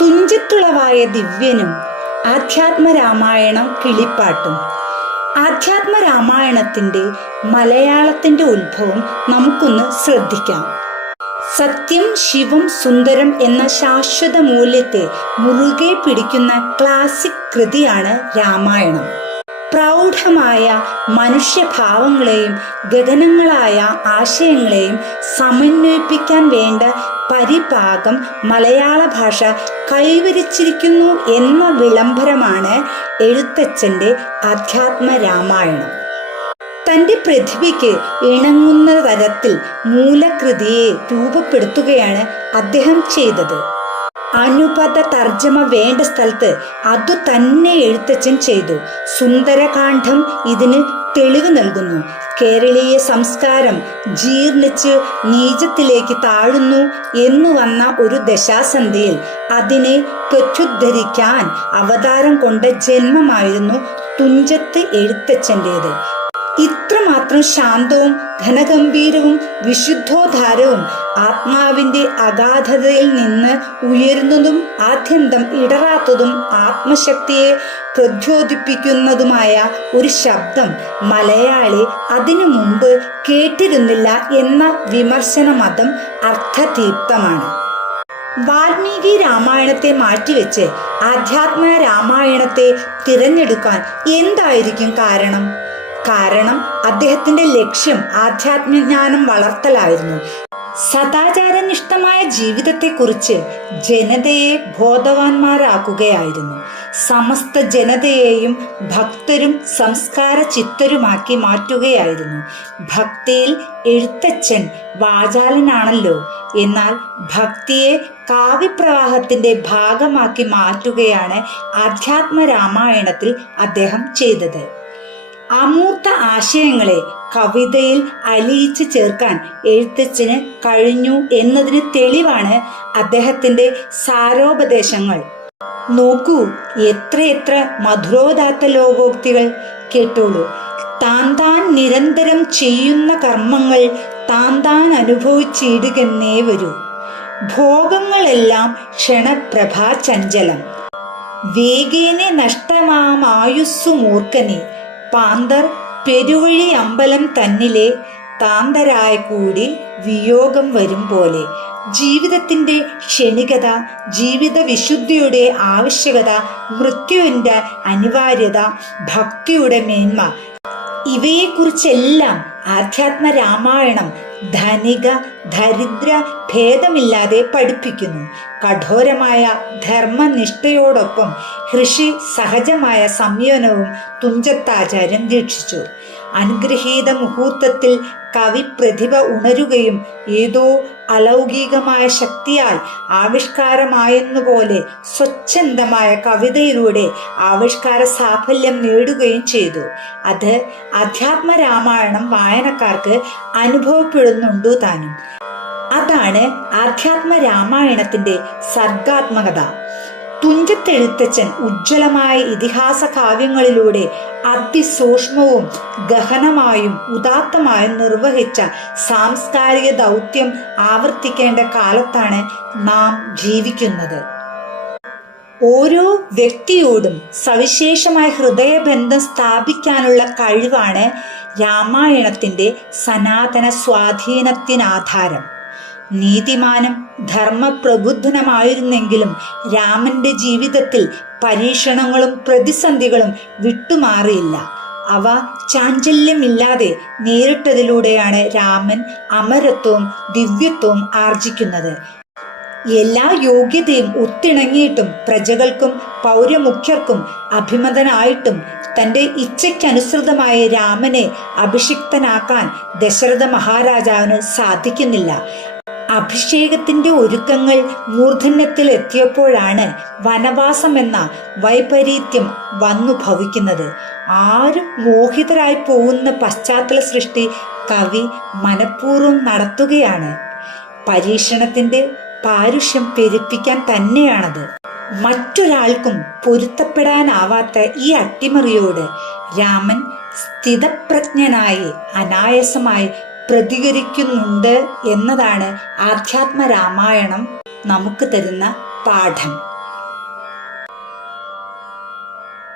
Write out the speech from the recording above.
തുഞ്ചത്തുളവായ ദിവ്യനും ആധ്യാത്മരാമായണം കിളിപ്പാട്ടും. ആധ്യാത്മരാമായണത്തിന്റെ മലയാളത്തിന്റെ ഉത്ഭവം നമുക്കൊന്ന് ശ്രദ്ധിക്കാം. സത്യം ശിവം സുന്ദരം എന്ന ശാശ്വത മൂല്യത്തെ മുറുകെ പിടിക്കുന്ന ക്ലാസിക് കൃതിയാണ് രാമായണം. പ്രൗഢമായ മനുഷ്യഭാവങ്ങളെയും ഗഗനങ്ങളായ ആശയങ്ങളെയും സമന്വയിപ്പിക്കാൻ വേണ്ട പരിപാകം മലയാള ഭാഷ കൈവരിച്ചിരിക്കുന്നു എന്ന വിളംബരമാണ് എഴുത്തച്ഛന്റെ അധ്യാത്മ രാമായണം. തന്റെ പ്രതിഭയ്ക്ക് ഇണങ്ങുന്ന തരത്തിൽ മൂലകൃതിയെ രൂപപ്പെടുത്തുകയാണ് അദ്ദേഹം ചെയ്തത്. അനുപദ തർജമ വേണ്ട സ്ഥലത്ത് അതു തന്നെ എഴുത്തച്ഛൻ ചെയ്തു. സുന്ദരകാന്ഡം ഇതിന് തെളിവ് നൽകുന്നു. കേരളീയ സംസ്കാരം ജീർണിച്ച് നീചത്തിലേക്ക് താഴുന്നു എന്നു വന്ന ഒരു ദശാസന്ധിയിൽ അതിനെ പ്രത്യുദ്ധരിക്കാൻ അവതാരം കൊണ്ട ജന്മമായിരുന്നു തുഞ്ചത്ത് എഴുത്തച്ഛന്റേത്. ഇത്രമാത്രം ശാന്തവും ഘനഗംഭീരവും വിശുദ്ധോധാരവും ആത്മാവിന്റെ അഗാധതയിൽ നിന്ന് ഉയരുന്നതും ആദ്യന്തം ഇടറാത്തതും ആത്മശക്തിയെ പ്രചോദിപ്പിക്കുന്നതുമായ ഒരു ശബ്ദം മലയാളി അതിനു മുമ്പ് കേട്ടിരുന്നില്ല എന്ന വിമർശന മതം അർത്ഥതീപ്തമാണ്. വാൽമീകി രാമായണത്തെ മാറ്റിവെച്ച് ആധ്യാത്മ രാമായണത്തെ തിരഞ്ഞെടുക്കാൻ എന്തായിരിക്കും കാരണം? കാരണം അദ്ദേഹത്തിന്റെ ലക്ഷ്യം ആധ്യാത്മജ്ഞാനം വളർത്തലായിരുന്നു. സദാചാരനിഷ്ഠമായ ജീവിതത്തെക്കുറിച്ച് ജനതയെ ബോധവാന്മാരാക്കുകയായിരുന്നു. സമസ്ത ജനതയെയും ഭക്തരും സംസ്കാര ചിത്തരുമാക്കി മാറ്റുകയായിരുന്നു. ഭക്തിയിൽ എഴുത്തച്ഛൻ വാചാലനാണല്ലോ. എന്നാൽ ഭക്തിയെ കാവ്യപ്രവാഹത്തിന്റെ ഭാഗമാക്കി മാറ്റുകയാണ് ആധ്യാത്മ രാമായണത്തിൽ അദ്ദേഹം ചെയ്തത്. അമൂർത്ത ആശയങ്ങളെ കവിതയിൽ അലിയിച്ച് ചേർക്കാൻ എഴുത്തച്ഛന് കഴിഞ്ഞു എന്നതിന് തെളിവാണ് അദ്ദേഹത്തിന്റെ സാരോപദേശങ്ങൾ. നോക്കൂ എത്രയെത്ര മധുരോദാത്ത ലോകോക്തികൾ കേട്ടോളൂ. താൻ താൻ നിരന്തരം ചെയ്യുന്ന കർമ്മങ്ങൾ താൻ താൻ അനുഭവിച്ചിടുകന്നേ വരൂ. ഭോഗങ്ങളെല്ലാം ക്ഷണപ്രഭാ ചഞ്ചലം. വേഗേനെ നഷ്ടമാമായുസ്സു മൂർഖനെ പാന്തർ പെരുവഴി അമ്പലം തന്നിലെ താന്തരായ കൂടി വിയോഗം വരും പോലെ. ജീവിതത്തിന്റെ ക്ഷണികത ജീവിത വിശുദ്ധിയുടെ ആവശ്യകത മൃത്യുവിന്റെ അനിവാര്യത ഭക്തിയുടെ മേന്മ ഇവയെക്കുറിച്ചെല്ലാം ആധ്യാത്മ രാമായണം ധനിക ദരിദ്ര ഭേദമില്ലാതെ പഠിപ്പിക്കുന്നു. കഠോരമായ ധർമ്മനിഷ്ഠയോടൊപ്പം കൃഷി സഹജമായ സംയോനവും തുഞ്ചത്താചാര്യം ദീക്ഷിച്ചു. അനുഗ്രഹീത മുഹൂർത്തത്തിൽ കവി പ്രതിഭ ഉണരുകയും ഏതോ അലൗകികമായ ശക്തിയാൽ ആവിഷ്കാരമായെന്നുപോലെ സ്വച്ഛന്തമായ കവിതയിലൂടെ ആവിഷ്കാര സാഫല്യം നേടുകയും ചെയ്തു. അത് അധ്യാത്മ രാമായണം വായനക്കാർക്ക് അനുഭവപ്പെടുന്നുണ്ടു താനും. അതാണ് ആധ്യാത്മ രാമായണത്തിന്റെ സർഗാത്മകത തുഞ്ചത്തെഴുത്തച്ഛൻ ഉജ്ജ്വലമായ ഇതിഹാസ കാവ്യങ്ങളിലൂടെ അതിസൂക്ഷ്മവും ഗഹനമായും ഉദാത്തമായും നിർവഹിച്ച സാംസ്കാരിക ദൗത്യം ആവർത്തിക്കേണ്ട കാലത്താണ് നാം ജീവിക്കുന്നത്. ഓരോ വ്യക്തിയോടും സവിശേഷമായ ഹൃദയബന്ധം സ്ഥാപിക്കാനുള്ള കഴിവാണ് രാമായണത്തിന്റെ സനാതന സ്വാധീനത്തിനാധാരം നീതിമാനും ധർമ്മപ്രബുദ്ധനമായിരുന്നെങ്കിലും രാമന്റെ ജീവിതത്തിൽ പരീക്ഷണങ്ങളും പ്രതിസന്ധികളും വിട്ടുമാറിയില്ല. അവ ചാഞ്ചല്യമില്ലാതെ നേരിട്ടതിലൂടെയാണ് രാമൻ അമരത്വവും ദിവ്യത്വവും ആർജിക്കുന്നത്. എല്ലാ യോഗ്യതയും ഒത്തിണങ്ങിയിട്ടും പ്രജകൾക്കും പൗരമുഖ്യർക്കും അഭിമതനായിട്ടും തന്റെ ഇച്ഛയ്ക്കനുസൃതമായ രാമനെ അഭിഷിക്തനാക്കാൻ ദശരഥ മഹാരാജാവിന് സാധിക്കുന്നില്ല. അഭിഷേകത്തിന്റെ ഒരുക്കങ്ങൾ മൂർധന്യത്തിൽ എത്തിയപ്പോഴാണ് വനവാസം എന്ന വൈപരീത്യം വന്നു ഭവിക്കുന്നത്. ആരും മോഹിതരായി പോകുന്ന പശ്ചാത്തല സൃഷ്ടി കവി മനഃപൂർവം നടത്തുകയാണ്. പരീക്ഷണത്തിന്റെ പാരുഷ്യം പെരുപ്പിക്കാൻ തന്നെയാണത്. മറ്റൊരാൾക്കും പൊരുത്തപ്പെടാനാവാത്ത ഈ അട്ടിമറിയോട് രാമൻ സ്ഥിതപ്രജ്ഞനായി അനായാസമായി പ്രതികരിക്കുന്നുണ്ട് എന്നതാണ് ആധ്യാത്മ രാമായണം നമുക്ക് തരുന്ന പാഠം.